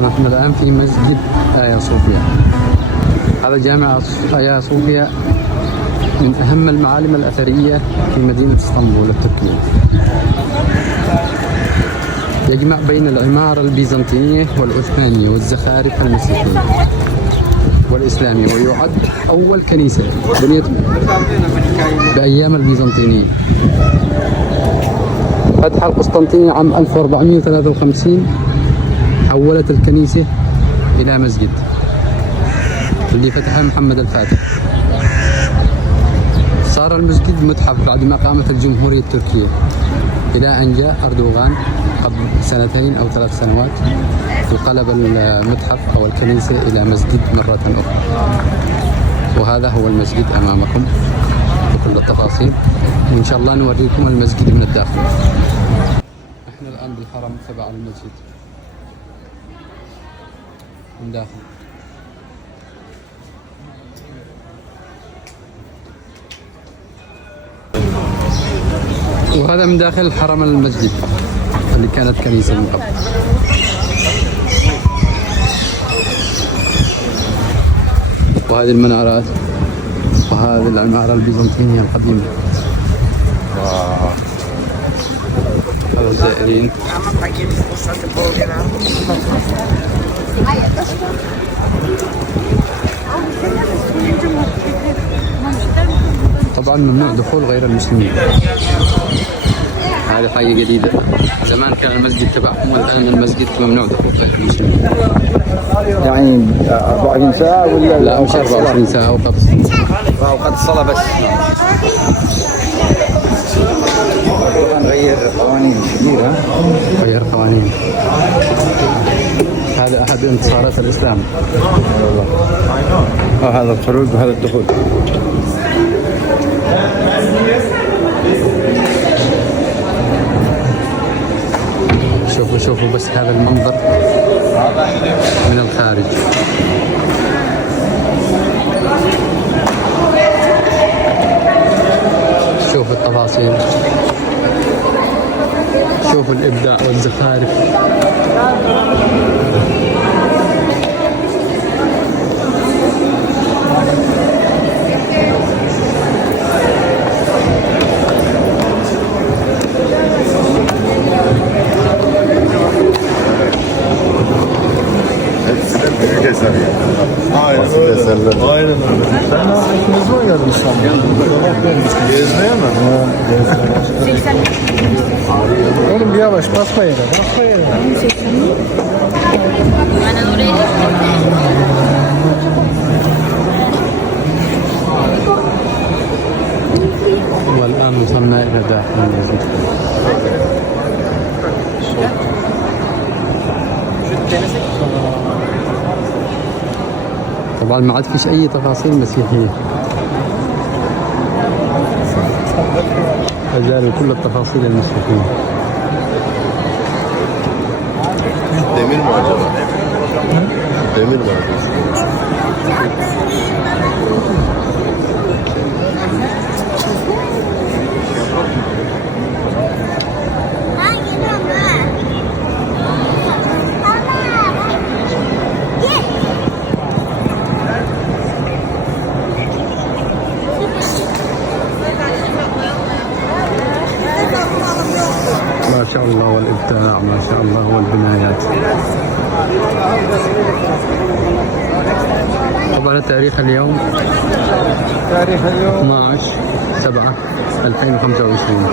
طبعا احنا الآن في مسجد آيا صوفيا. هذا جامع آيا صوفيا من أهم المعالم الأثرية في مدينة اسطنبول التركية. يجمع بين العمارة البيزنطية والعثمانية والزخارف المسيحية والإسلامية، ويعد أول كنيسة بنيت بأيام البيزنطيين. فتح القسطنطينية عام 1453 حولت الكنيسة إلى مسجد اللي فتحها محمد الفاتح. صار المسجد متحف بعد ما قامت الجمهورية التركية، إلى أن جاء أردوغان قبل 2 أو 3 سنوات وقلب المتحف أو الكنيسة إلى مسجد مرة أخرى. وهذا هو المسجد أمامكم بكل التفاصيل، وإن شاء الله نوريكم المسجد من الداخل. احنا الآن بالحرم تبع المسجد من داخل. وهذا من داخل حرم المسجد اللي كانت كنيسة من قبل. وهذه المنارات وهذه العمارة البيزنطية القديمة. هذا الزائرين. طبعا ممنوع دخول غير المسلمين. هذه حاجة جديدة. زمان كان المسجد تبعهم والآن المسجد ممنوع دخول غير المسلمين. يعني 24 ساعة ولا لا مش 24 ساعة، أوقات الصلاة بس. نغير قوانين كثيرة. غير قوانين. هذا أحد انتصارات الإسلام. هذا الخروج وهذا الدخول. شوفوا بس هذا المنظر من الخارج. شوفوا التفاصيل، شوفوا الإبداع والزخارف. Aynen öyle. Sen ne zaman geldin İstanbul'a? Gezmeye mi? Oğlum bir yavaş basma yere. Basma yere. والآن وصلنا إلى داخل المسجد. طبعا ما عاد فيش أي تفاصيل مسيحية، أزالوا كل التفاصيل المسيحية. Demir mi acaba? Demir mi acaba? ما شاء الله والإبداع، ما شاء الله والبنايات. طبعا تاريخ اليوم 12/7/2025.